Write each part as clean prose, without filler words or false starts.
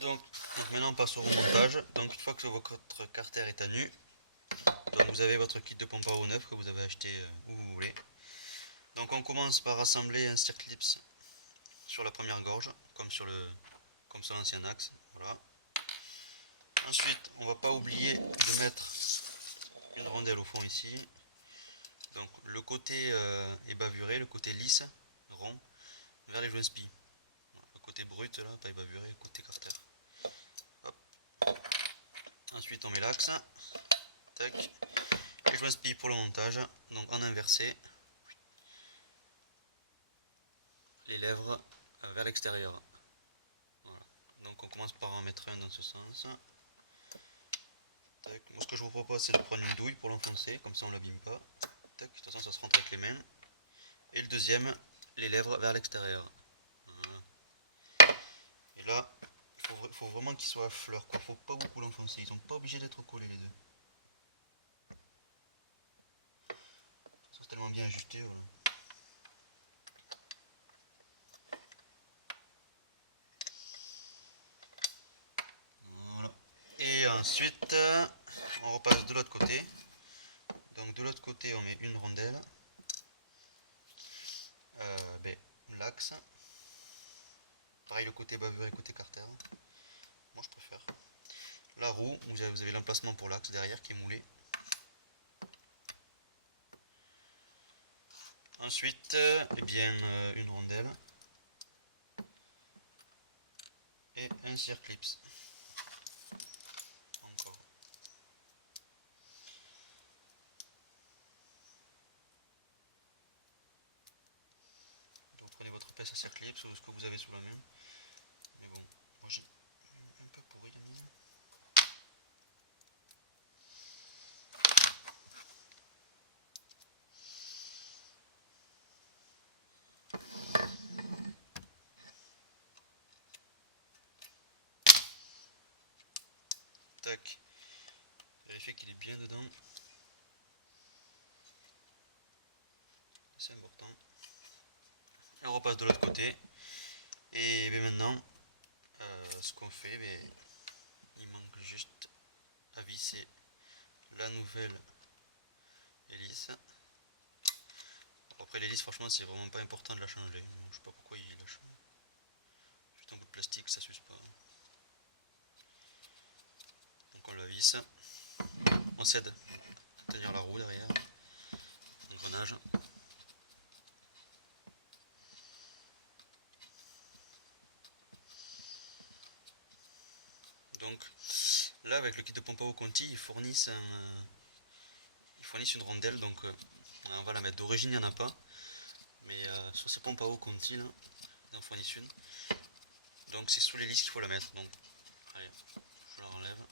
Donc maintenant on passe au remontage. Donc une fois que votre carter est à nu, donc vous avez votre kit de pompe à eau neuf que vous avez acheté où vous voulez. Donc on commence par assembler un circlips sur la première gorge, comme sur l'ancien axe. Voilà. Ensuite, on va pas oublier de mettre une rondelle au fond ici. Donc le côté est bavuré, le côté lisse, rond, vers les joints spi. Le côté brut là, pas bavuré, le côté carter. Hop. Ensuite on met l'axe. Tac. Les joints spi pour le montage, donc en inversé. Les lèvres vers l'extérieur. Voilà. Donc on commence par en mettre un dans ce sens. Tac. Moi, ce que je vous propose c'est de prendre une douille pour l'enfoncer, comme ça on l'abîme pas. Tac. De toute façon ça se rentre avec les mains. Et le deuxième, les lèvres vers l'extérieur. Voilà. Et là, il faut vraiment qu'ils soient à fleur, quoi. Faut pas beaucoup l'enfoncer, ils sont pas obligés d'être collés les deux. C'est tellement bien ajusté, voilà. Voilà. Et ensuite, on repasse de l'autre côté. Donc de l'autre côté, on met une rondelle. L'axe. Pareil, le côté bavure et le côté carter. Moi, je préfère. La roue, vous avez l'emplacement pour l'axe derrière qui est moulé. Ensuite, une rondelle et un circlips. Encore. Vous prenez votre pince à circlips ou ce que vous avez sous la main. Mais bon, moi j'ai un peu pourri la mienne. Tac. Vérifiez qu'il est bien dedans. C'est important. Et on repasse de l'autre côté. Et maintenant, ce qu'on fait, il manque juste à visser la nouvelle hélice. Après l'hélice, franchement, c'est vraiment pas important de la changer. Je sais pas pourquoi il lâche. Juste un bout de plastique, ça s'use pas. Donc on la visse. On cède pour tenir la roue derrière. Engrenage. Donc là, avec le kit de pompe à eau Conti, ils fournissent une rondelle. Donc on va la mettre. D'origine, il n'y en a pas. Mais sur ces pompes à eau Conti, là, ils en fournissent une. Donc c'est sous l'hélice qu'il faut la mettre. Donc allez, je la enlève.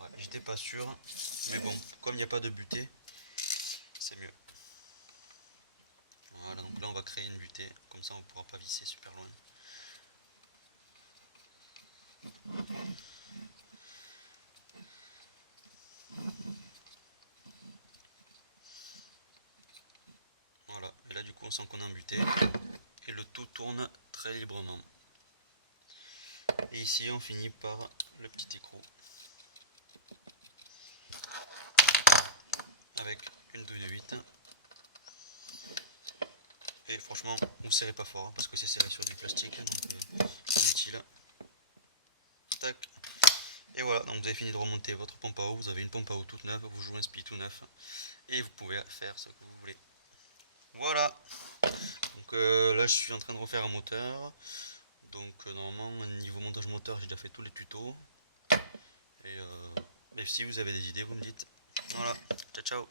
Ouais, j'étais pas sûr. Mais bon, comme il n'y a pas de butée, c'est mieux. Voilà, donc là on va créer une butée. Comme ça on ne pourra pas visser super loin. Voilà, et là du coup on sent qu'on a un butée. Et le tout tourne très librement. Et ici on finit par le petit écrou. Avec une douille de 8. Et franchement, vous ne serrez pas fort, parce que c'est serré sur du plastique, donc c'est utile. Tac. Et voilà, donc vous avez fini de remonter votre pompe à eau, vous avez une pompe à eau toute neuve, vous jouez un spi tout neuf, et vous pouvez faire ce que vous voulez. Voilà. Donc là je suis en train de refaire un moteur. Donc normalement, niveau montage moteur, j'ai déjà fait tous les tutos. Et si vous avez des idées, vous me dites. Voilà, ciao ciao.